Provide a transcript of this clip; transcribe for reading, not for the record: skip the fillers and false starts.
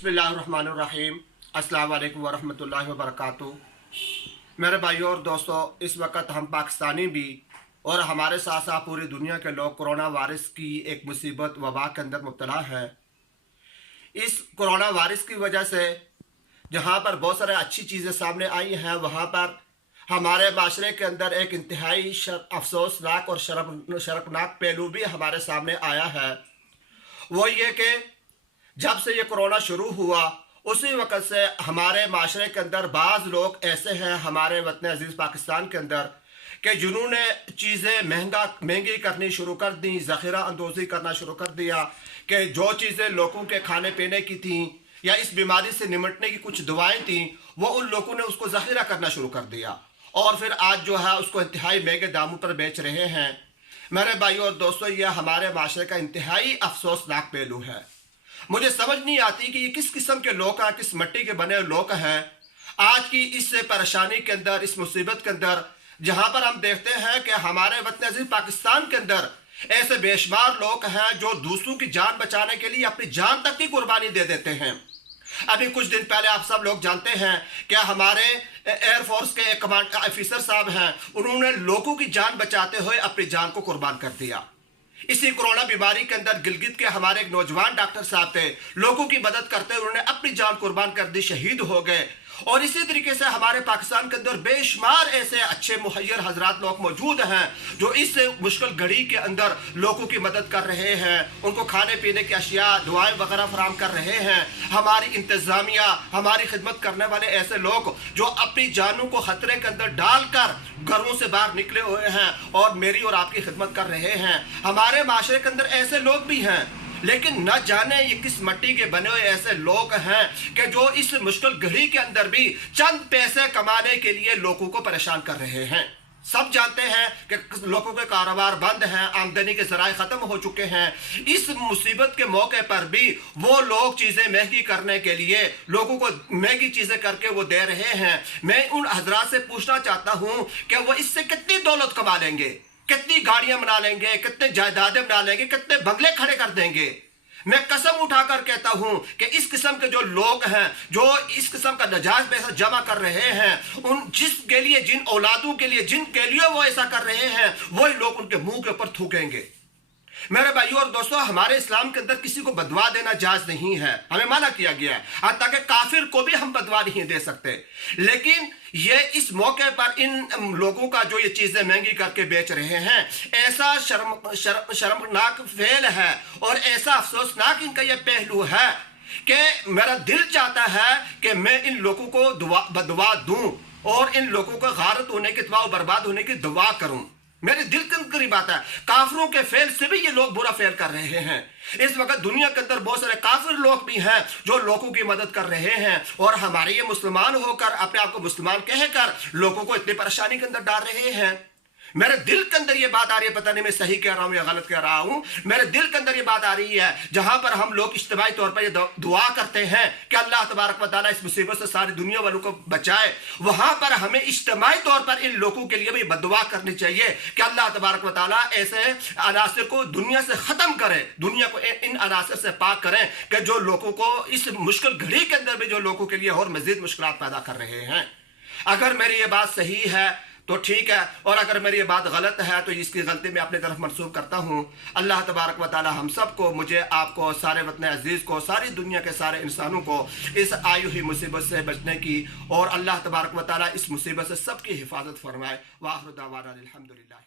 बिस्मिल्लाहिर्रहमानिर्रहीम। अस्सलाम वालेकुम वरहमतुल्लाहि वबरकातुहू। मेरे भाइयों और दोस्तों, इस वक्त हम पाकिस्तानी भी और हमारे साथ साथ पूरी दुनिया के लोग कोरोना वायरस की एक मुसीबत वबा के अंदर मुब्तला हैं। इस कोरोना वायरस की वजह से जहाँ पर बहुत सारे अच्छी चीज़ें सामने आई हैं, वहाँ पर हमारे माशरे के अंदर एक इंतहाई अफसोसनाक और शर्मनाक पहलू भी हमारे सामने आया है। वो ये कि जब से ये कोरोना शुरू हुआ उसी वक़्त से हमारे माशरे के अंदर बाज़ लोग ऐसे हैं हमारे वतन अजीज़ पाकिस्तान के अंदर कि जिन्होंने चीज़ें महंगी करनी शुरू कर दी, ज़ख़ीरा अंदोज़ी करना शुरू कर दिया कि जो चीज़ें लोगों के खाने पीने की थी या इस बीमारी से निमटने की कुछ दवाएं थी, वो उन लोगों ने उसको ज़ख़ीरा करना शुरू कर दिया और फिर आज जो है उसको इंतहाई महंगे दामों पर बेच रहे हैं। मेरे भाइयों और दोस्तों, ये हमारे माशरे का इंतहाई अफसोसनाक पहलू है। मुझे समझ नहीं आती कि ये किस किस्म के लोग हैं, किस मिट्टी के बने लोग हैं आज की इस परेशानी के अंदर, इस मुसीबत के अंदर, जहाँ पर हम देखते हैं कि हमारे वतन अज़ीज़ पाकिस्तान के अंदर ऐसे बेशुमार लोग हैं जो दूसरों की जान बचाने के लिए अपनी जान तक की कुर्बानी दे देते हैं। अभी कुछ दिन पहले आप सब लोग जानते हैं कि हमारे एयरफोर्स के कमांड ऑफिसर साहब हैं, उन्होंने लोगों की जान बचाते हुए अपनी जान को कुर्बान कर दिया। इसी कोरोना बीमारी के अंदर गिलगित के हमारे एक नौजवान डॉक्टर साहब थे, लोगों की मदद करते हुए उन्होंने अपनी जान कुर्बान कर दी, शहीद हो गए। और इसी तरीके से हमारे पाकिस्तान के अंदर बेशुमार ऐसे अच्छे मुहैयर हजरात लोग मौजूद हैं जो इस मुश्किल घड़ी के अंदर लोगों की मदद कर रहे हैं, उनको खाने पीने की अशिया, दुआएं वगैरह फराहम कर रहे हैं। हमारी इंतज़ामिया, हमारी खिदमत करने वाले ऐसे लोग जो अपनी जानों को खतरे के अंदर डालकर घरों से बाहर निकले हुए हैं और मेरी और आपकी खिदमत कर रहे हैं। हमारे माशरे के अंदर ऐसे लोग भी हैं, लेकिन न जाने ये किस मिट्टी के बने हुए ऐसे लोग हैं कि जो इस मुश्किल घड़ी के अंदर भी चंद पैसे कमाने के लिए लोगों को परेशान कर रहे हैं। सब जानते हैं कि लोगों के कारोबार बंद हैं, आमदनी के ज़राए ख़त्म हो चुके हैं। इस मुसीबत के मौके पर भी वो लोग चीज़ें महंगी करने के लिए लोगों को महंगी चीज़ें करके वो दे रहे हैं। मैं उन हजरात से पूछना चाहता हूँ कि वो इससे कितनी दौलत कमा लेंगे, कितनी गाड़ियां बना लेंगे, कितने जायदादें बना लेंगे, कितने बंगले खड़े कर देंगे। मैं कसम उठाकर कहता हूं कि इस किस्म के जो लोग हैं जो इस किस्म का नाजायज पैसा जमा कर रहे हैं, उन जिसके लिए, जिन औलादों के लिए, जिनके लिए वो ऐसा कर रहे हैं, वही लोग उनके मुंह के ऊपर थूकेंगे। मेरे भाइयों और दोस्तों, हमारे इस्लाम के अंदर किसी को बदवा देना जायज नहीं है, हमें मना किया गया है। हत्ता कि काफिर को भी हम बदवा नहीं दे सकते। लेकिन ये इस मौके पर इन लोगों का जो ये चीजें महंगी करके बेच रहे हैं, ऐसा शर्मनाक फेल है और ऐसा अफसोसनाक इनका ये पहलू है कि मेरा दिल चाहता है कि मैं इन लोगों को बदवा दूं और इन लोगों को गारत होने की, तबाह बर्बाद होने की दुआ करूं। मेरे दिल के करीब बात है। काफिरों के फेल से भी ये लोग बुरा फेल कर रहे हैं। इस वक्त दुनिया के अंदर बहुत सारे काफिर लोग भी हैं जो लोगों की मदद कर रहे हैं और हमारे ये मुसलमान होकर अपने आप को मुसलमान कहकर लोगों को इतनी परेशानी के अंदर डाल रहे हैं। मेरे दिल के अंदर ये बात आ रही है, पता नहीं मैं सही कह रहा हूं या गलत कह रहा हूं, मेरे दिल के अंदर ये बात आ रही है जहां पर हम लोग इज्तिमाई तौर पर ये दुआ करते हैं कि अल्लाह तबारक व तआला इस मुसीबत से सारी दुनिया वालों को बचाए। वहां पर हमें इज्तिमाई तौर पर इन लोगों के लिए भी बददुआ करनी चाहिए कि अल्लाह तबारक व तआला ऐसे अनासर को दुनिया से खत्म करे, दुनिया को इन अनासर से पाक करें कि जो लोगों को इस मुश्किल घड़ी के अंदर भी जो लोगों के लिए और मजीद मुश्किलात पैदा कर रहे हैं। अगर मेरी ये बात सही है तो ठीक है, और अगर मेरी ये बात गलत है तो इसकी गलती मैं अपनी तरफ मंसूब करता हूँ। अल्लाह तबारक व तआला हम सबको, मुझे, आपको, सारे वतन अजीज़ को, सारी दुनिया के सारे इंसानों को इस आई हुई मुसीबत से बचने की और अल्लाह तबारक व तआला इस मुसीबत से सबकी हिफाजत फरमाए। वाखिर दावाना अल्हम्दुलिल्लाह।